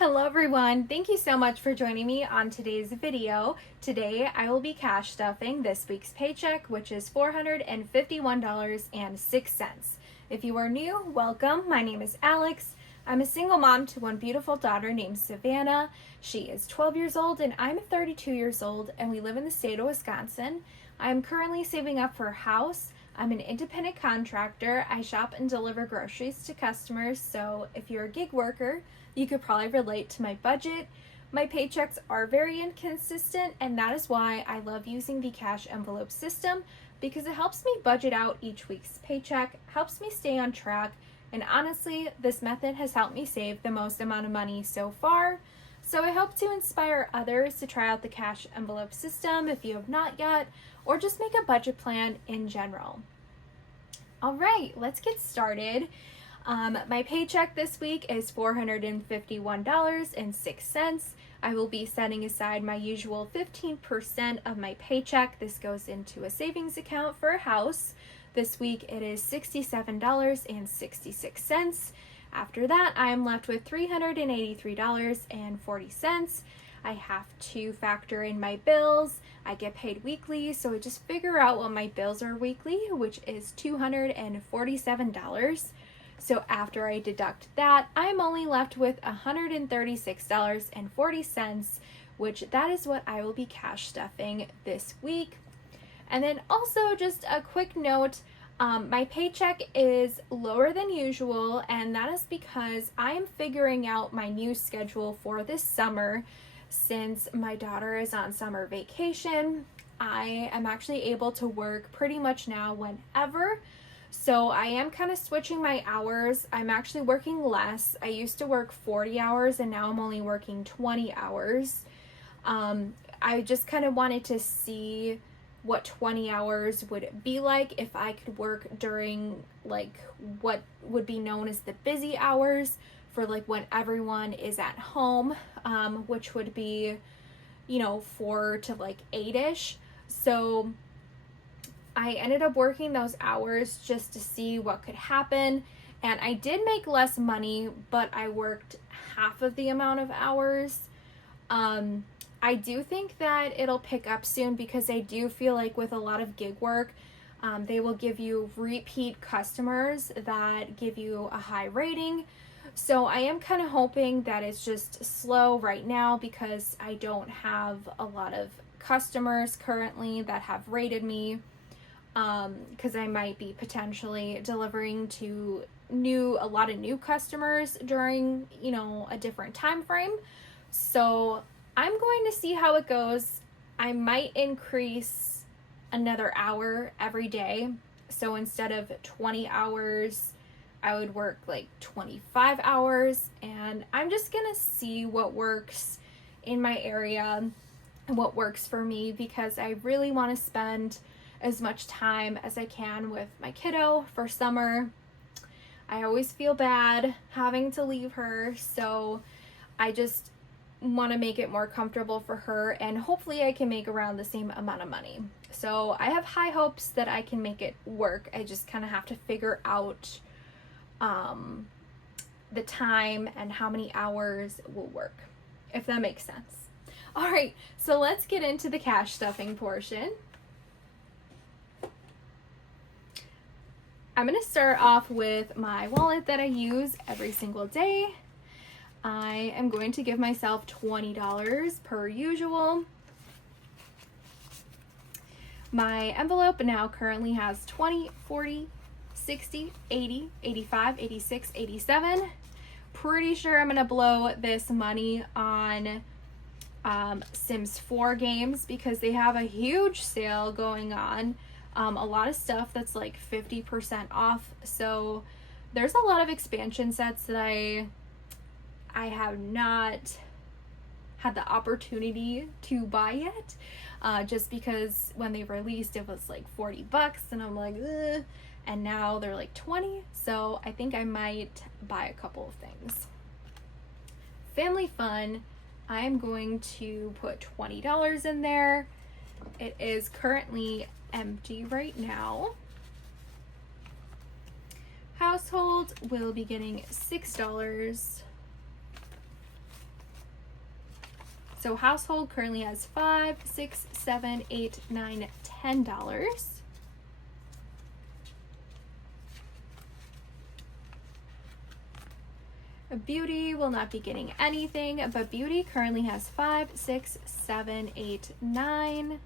Hello everyone, thank you so much for joining me on today's video. Today I will be cash stuffing this week's paycheck, which is $451.06. If you are new, welcome. My name is Alex. I'm a single mom to one beautiful daughter named Savannah. She is 12 years old and I'm 32 years old, and we live in the state of Wisconsin. I am currently saving up for a house. I'm an independent contractor. I shop and deliver groceries to customers, so if you're a gig worker, you could probably relate to my budget. My paychecks are very inconsistent, and that is why I love using the cash envelope system, because it helps me budget out each week's paycheck, helps me stay on track, and honestly, this method has helped me save the most amount of money so far. So I hope to inspire others to try out the cash envelope system if you have not yet, or just make a budget plan in general. All right, let's get started. My paycheck this week is $451.06. I will be setting aside my usual 15% of my paycheck. This goes into a savings account for a house. This week it is $67.66. After that, I am left with $383.40. I have to factor in my bills. I get paid weekly, so I just figure out what my bills are weekly, which is $247. So after I deduct that, I'm only left with $136.40, which that is what I will be cash stuffing this week. And then also just a quick note, my paycheck is lower than usual, and that is because I am figuring out my new schedule for this summer. Since my daughter is on summer vacation, I am actually able to work pretty much now whenever. So I am kind of switching my hours. I'm actually working less. I used to work 40 hours and now I'm only working 20 hours. I just kind of wanted to see what 20 hours would be like if I could work during like what would be known as the busy hours for like when everyone is at home, which would be, 4 to like 8-ish. So I ended up working those hours just to see what could happen, and I did make less money, but I worked half of the amount of hours. I do think that it'll pick up soon, because I do feel like with a lot of gig work, they will give you repeat customers that give you a high rating. So I am kind of hoping that it's just slow right now, because I don't have a lot of customers currently that have rated me, because I might be potentially delivering to a lot of new customers during, a different time frame. So I'm going to see how it goes. I might increase another hour every day. So instead of 20 hours, I would work like 25 hours, and I'm just gonna see what works in my area and what works for me, because I really want to spend as much time as I can with my kiddo for summer. I always feel bad having to leave her, so I just want to make it more comfortable for her, and hopefully I can make around the same amount of money. So I have high hopes that I can make it work. I just kind of have to figure out the time and how many hours will work, if that makes sense. All right, so let's get into the cash stuffing portion. I'm going to start off with my wallet that I use every single day. I am going to give myself $20 per usual. My envelope now currently has 20, 40, 60, 80, 85, 86, 87. Pretty sure I'm going to blow this money on Sims 4 games, because they have a huge sale going on. A lot of stuff that's like 50% off. So there's a lot of expansion sets that I have not had the opportunity to buy yet, just because when they released it was like $40 and I'm like, ugh. And now they're like 20, so I think I might buy a couple of things. Family fun, I'm going to put $20 in there. It is currently empty right now. Household will be getting $6. So household currently has $5, $6, $7, $8, $9, $10. Beauty will not be getting anything, but beauty currently has 5, 6, 7, 8, 9.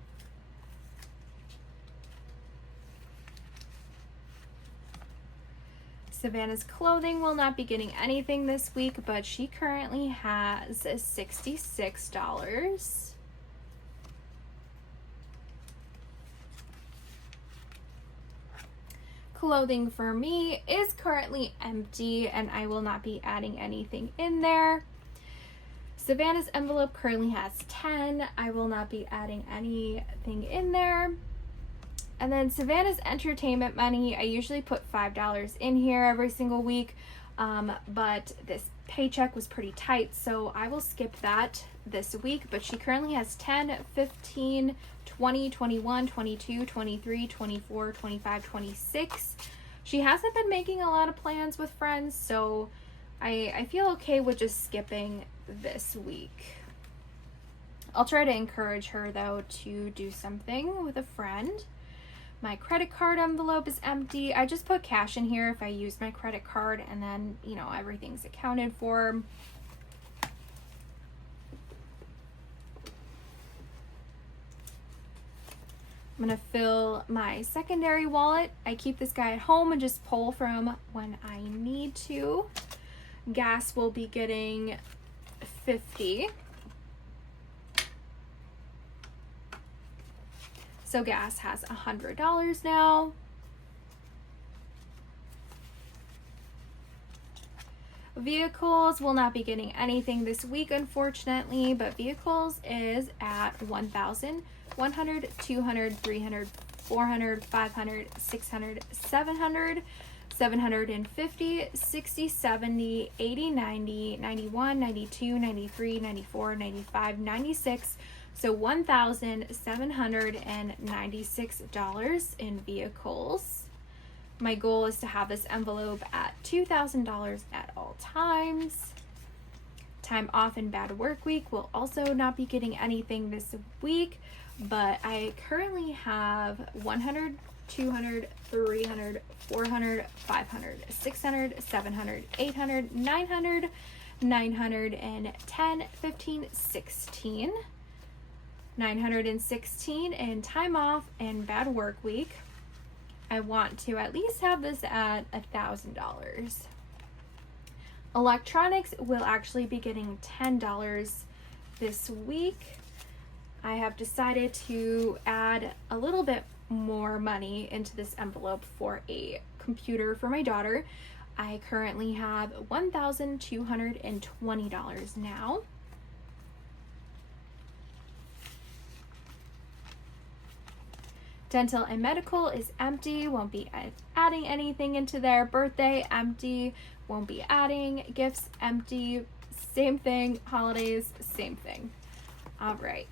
Savannah's clothing will not be getting anything this week, but she currently has $66. Clothing for me is currently empty, and I will not be adding anything in there. Savannah's envelope currently has 10. I will not be adding anything in there. And then Savannah's entertainment money, I usually put $5 in here every single week, but this paycheck was pretty tight, so I will skip that this week. But she currently has 10, 15, 20, 21, 22, 23, 24, 25, 26. She hasn't been making a lot of plans with friends, so I feel okay with just skipping this week. I'll try to encourage her, though, to do something with a friend. My credit card envelope is empty. I just put cash in here if I use my credit card, and then, you know, everything's accounted for. I'm gonna fill my secondary wallet. I keep this guy at home and just pull from when I need to. Gas will be getting $50. So gas has $100 now. Vehicles will not be getting anything this week, unfortunately, but vehicles is at 1,000, 100, 200, 300, 400, 500, 600, 700, 750, 60, 70, 80, 90, 91, 92, 93, 94, 95, 96. So $1,796 in vehicles. My goal is to have this envelope at $2,000 at all times. Time off and bad work week will also not be getting anything this week, but I currently have 100, 200, 300, 400, 500, 600, 700, 800, 900, 910, 15, 16. 916 in time off and bad work week. I want to at least have this at $1,000. Electronics will actually be getting $10 this week. I have decided to add a little bit more money into this envelope for a computer for my daughter. I currently have $1,220 now. Dental and medical is empty, won't be adding anything into there. Birthday, empty, won't be adding. Gifts, empty, same thing. Holidays, same thing. All right.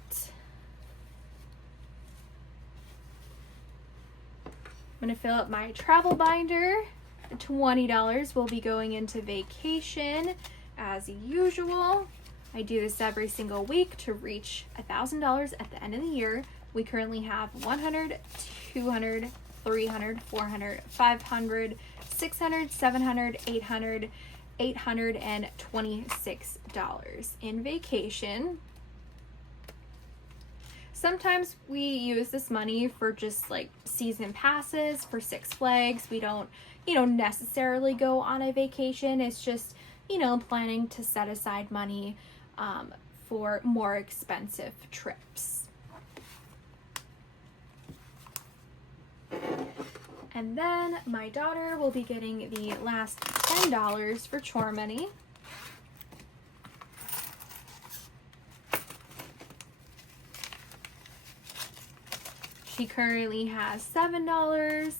I'm gonna fill up my travel binder. $20 will be going into vacation as usual. I do this every single week to reach $1,000 at the end of the year. We currently have 100, 200, 300, 400, 500, 600, 700, 800, $826 in vacation. Sometimes we use this money for just like season passes for Six Flags. We don't, necessarily go on a vacation. It's just, planning to set aside money for more expensive trips. And then my daughter will be getting the last $10 for chore money. She currently has $7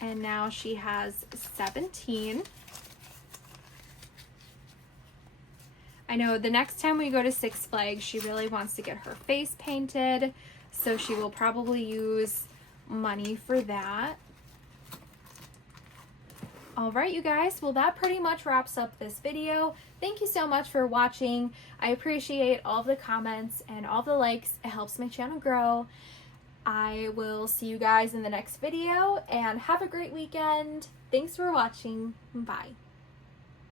and now she has $17. I know the next time we go to Six Flags, she really wants to get her face painted, so she will probably use money for that. Alright, you guys, well that pretty much wraps up this video. Thank you so much for watching. I appreciate all the comments and all the likes. It helps my channel grow. I will see you guys in the next video, and have a great weekend. Thanks for watching. Bye.